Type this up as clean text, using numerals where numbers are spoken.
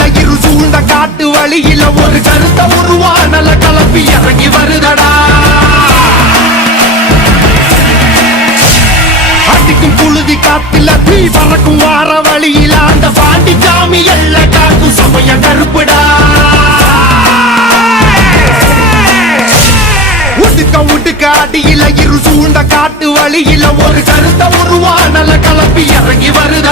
அடியில இரு சூழ்ந்த காட்டு வழியில ஒரு கருத்த உருவானல கலப்பி இறங்கி வருதடா. அடிக்கும் புழுதி காத்துல தீ பறக்கும் வார வழியில அந்த பாண்டி சாமி எல்ல காக்கும் சமய கருப்புடா. உடுக்க அடியில இரு சூழ்ந்த காட்டு வழியில ஒரு கருத்த உருவானல கலப்பி இறங்கி வருத.